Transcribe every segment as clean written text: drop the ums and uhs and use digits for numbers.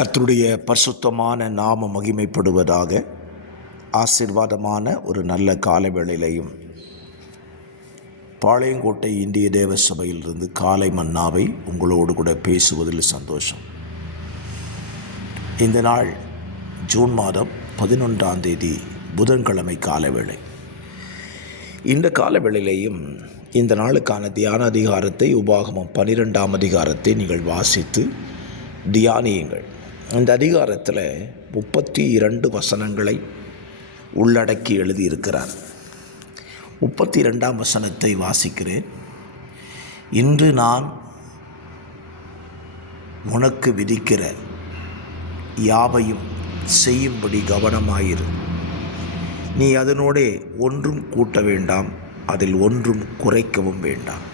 கர்த்தருடைய பரிசுத்தமான நாம மகிமைப்படுவதாக. ஆசீர்வாதமான ஒரு நல்ல காலை வேளையிலையும் பாளையங்கோட்டை இந்திய தேவ சபையிலிருந்து காலை மன்னாவை உங்களோடு கூட பேசுவதில் சந்தோஷம். இந்த நாள் ஜூன் மாதம் 11ஆம் தேதி புதன்கிழமை காலவேளை. இந்த காலவேளையிலையும் இந்த நாளுக்கான தியான அதிகாரத்தை உபாகமம் 12ஆம் அதிகாரத்தை நீங்கள் வாசித்து தியானியுங்கள். இந்த அதிகாரத்தில் 32 வசனங்களை உள்ளடக்கி எழுதியிருக்கிறார். 32ஆம் வசனத்தை வாசிக்கிறேன். இன்று நான் உனக்கு விதிக்கிற யாவையும் செய்யும்படி கவனமாயிரு. நீ அதனோடே ஒன்றும் கூட்ட வேண்டாம், அதில் ஒன்றும் குறைக்கவும் வேண்டாம்.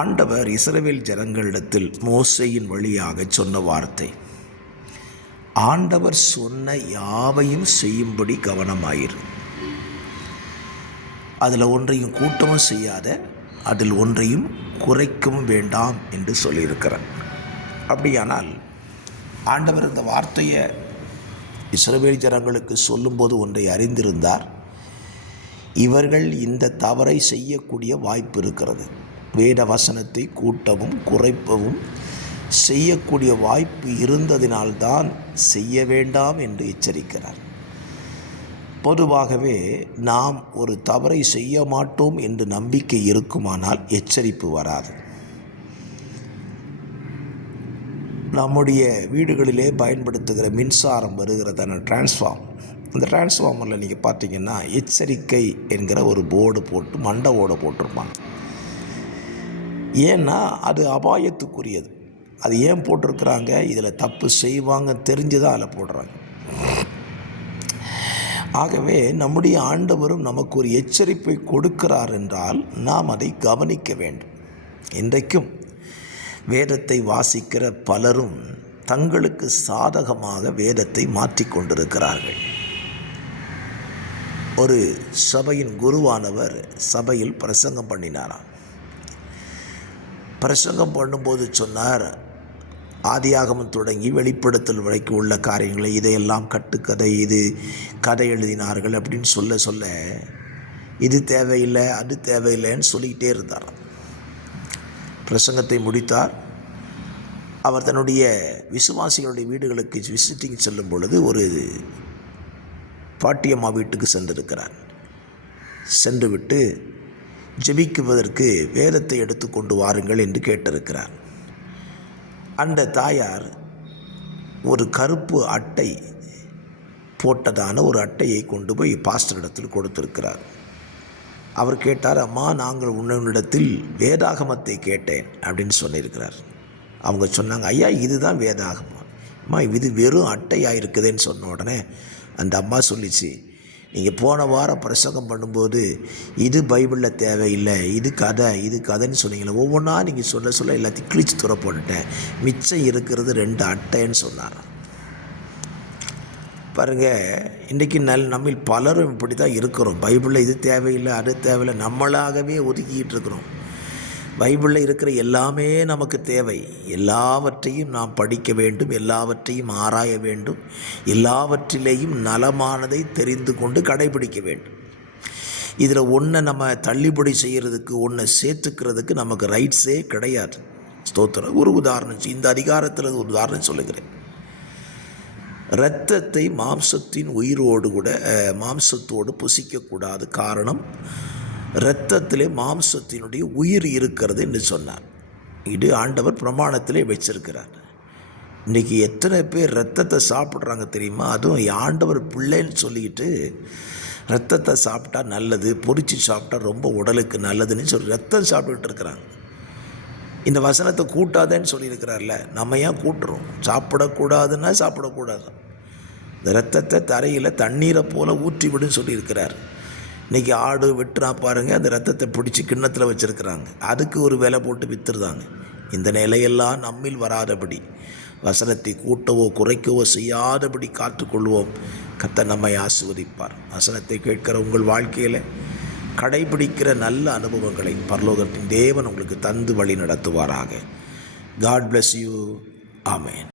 ஆண்டவர் இஸ்ரவேல் ஜனங்களிடத்தில் மோசேயின் வழியாக சொன்ன வார்த்தை, ஆண்டவர் சொன்ன யாவையும் செய்யும்படி கவனமாயிரு. அதில் ஒன்றையும் கூட்டமும் செய்யாத, அதில் ஒன்றையும் குறைக்கவும் வேண்டாம் என்று சொல்லியிருக்கிறார். அப்படியானால் ஆண்டவர் இந்த வார்த்தையை இஸ்ரவேல் ஜனங்களுக்கு சொல்லும்போது ஒன்றை அறிந்திருந்தார். இவர்கள் இந்த தவறை செய்யக்கூடிய வாய்ப்பு இருக்கிறது. வேத வசனத்தை கூட்டவும் குறைப்பவும் செய்யக்கூடிய வாய்ப்பு இருந்ததினால்தான் செய்ய வேண்டாம் என்று எச்சரிக்கிறார். பொதுவாகவே நாம் ஒரு தவறை செய்ய மாட்டோம் என்று நம்பிக்கை இருக்குமானால் எச்சரிப்பு வராது. நம்முடைய வீடுகளிலே பயன்படுத்துகிற மின்சாரம் வருகிறதான டிரான்ஸ்ஃபார்ம், அந்த டிரான்ஸ்ஃபார்மரில் நீங்கள் பார்த்தீங்கன்னா எச்சரிக்கை என்கிற ஒரு போர்டு போட்டு மண்டை ஓட போட்டிருப்பாங்க. ஏன்னா அது அபாயத்துக்குரியது. அது ஏன் போட்டிருக்கிறாங்க? இதில் தப்பு செய்வாங்க தெரிஞ்சுதான் அதில் போடுறாங்க. ஆகவே நம்முடைய ஆண்டவரும் நமக்கு ஒரு எச்சரிப்பை கொடுக்கிறார் என்றால் நாம் அதை கவனிக்க வேண்டும். இன்றைக்கும் வேதத்தை வாசிக்கிற பலரும் தங்களுக்கு சாதகமாக வேதத்தை மாற்றிக்கொண்டிருக்கிறார்கள். ஒரு சபையின் குருவானவர் சபையில் பிரசங்கம் பண்ணினாராம். பிரசங்கம் பண்ணும்போது சொன்னார், ஆதியாகமம் தொடங்கி வெளிப்படுத்தல் வரைக்கும் உள்ள காரியங்களை இதையெல்லாம் கட்டுக்கதை, இது கதை எழுதினார்கள் அப்படின்னு சொல்ல இது தேவையில்லை அது தேவையில்லைன்னு சொல்லிக்கிட்டே இருந்தார். பிரசங்கத்தை முடித்தார். அவர் தன்னுடைய விசுவாசிகளுடைய வீடுகளுக்கு விசிட்டிங் செல்லும் பொழுது ஒரு பாட்டியம்மா வீட்டுக்கு சென்றிருக்கிறார். சென்றுவிட்டு ஜெபிக்குவதற்கு வேதத்தை எடுத்து கொண்டு வாருங்கள் என்று கேட்டிருக்கிறார். அந்த தாயார் ஒரு கருப்பு அட்டை போட்டதான ஒரு அட்டையை கொண்டு போய் பாஸ்டரிடத்தில் கொடுத்திருக்கிறார். அவர் கேட்டார், அம்மா நாங்கள் உன்னிடத்தில் வேதாகமத்தை கேட்டேன் அப்படின்னு சொல்லியிருக்கிறார். அவங்க சொன்னாங்க, ஐயா இதுதான் வேதாகமம். அம்மா இது வெறும் அட்டையாக இருக்குதுன்னு சொன்ன உடனே அந்த அம்மா சொல்லிச்சு, நீங்கள் போன வாரம் பிரசங்கம் பண்ணும்போது இது பைபிளில் தேவையில்லை, இது கதைன்னு சொன்னீங்களே, ஒவ்வொன்றா நீங்கள் சொல்ல எல்லாத்தையும் கிழிச்சு துற போட்டுட்டேன், மிச்சம் இருக்கிறது 2 அட்டைன்னு சொன்னார். பாருங்கள், இன்றைக்கி நம்மில் பலரும் இப்படி தான் இருக்கிறோம். பைபிளில் இது தேவையில்லை அது தேவையில்லை நம்மளாகவே ஒதுக்கிட்டு இருக்கிறோம். பைபிளில் இருக்கிற எல்லாமே நமக்கு தேவை. எல்லாவற்றையும் நாம் படிக்க வேண்டும், எல்லாவற்றையும் ஆராய வேண்டும், எல்லாவற்றிலேயும் நலமானதை தெரிந்து கொண்டு கடைபிடிக்க வேண்டும். இதில் ஒன்றை நம்ம தள்ளுபடி செய்கிறதுக்கு, ஒன்றை சேர்த்துக்கிறதுக்கு நமக்கு ரைட்ஸே கிடையாது. ஸ்தோத்திரம். ஒரு உதாரணம், இந்த அதிகாரத்தில் ஒரு உதாரணம் சொல்லுகிறேன். இரத்தத்தை மாம்சத்தோடு புசிக்கக்கூடாது. காரணம், இரத்தத்திலே மாம்சத்தினுடைய உயிர் இருக்கிறது என்று சொன்னார். இது ஆண்டவர் பிரமாணத்திலே வச்சிருக்கிறார். இன்றைக்கி எத்தனை பேர் இரத்தத்தை சாப்பிட்றாங்க தெரியுமா? அதுவும் ஆண்டவர் பிள்ளைன்னு சொல்லிக்கிட்டு இரத்தத்தை சாப்பிட்டா நல்லது, பொரிச்சு சாப்பிட்டா ரொம்ப உடலுக்கு நல்லதுன்னு சொல்லி ரத்தம் சாப்பிட்டுட்டு இருக்கிறாங்க. இந்த வசனத்தை கூட்டாதேன்னு சொல்லியிருக்கிறார்ல, நம்ம ஏன் கூட்டுறோம்? சாப்பிடக்கூடாதுன்னா சாப்பிடக்கூடாது. இந்த இரத்தத்தை தரையில் தண்ணீரை போல் ஊற்றி விடுன்னு சொல்லியிருக்கிறார். இன்றைக்கி ஆடு வெட்டுறா பாருங்கள், அந்த ரத்தத்தை பிடிச்சி கிண்ணத்தில் வச்சுருக்கிறாங்க, அதுக்கு ஒரு விலை போட்டு விற்றுருந்தாங்க. இந்த நிலையெல்லாம் நம்மில் வராதபடி, வசனத்தை கூட்டவோ குறைக்கவோ செய்யாதபடி காத்துக்கொள்வோம். கர்த்தர் நம்மை ஆசீர்வதிப்பார். வசனத்தை கேட்கிற உங்கள் வாழ்க்கையில் கடைபிடிக்கிற நல்ல அனுபவங்களை பரலோகத்தின் தேவன் உங்களுக்கு தந்து வழி நடத்துவாராக. God bless you. ஆமென்.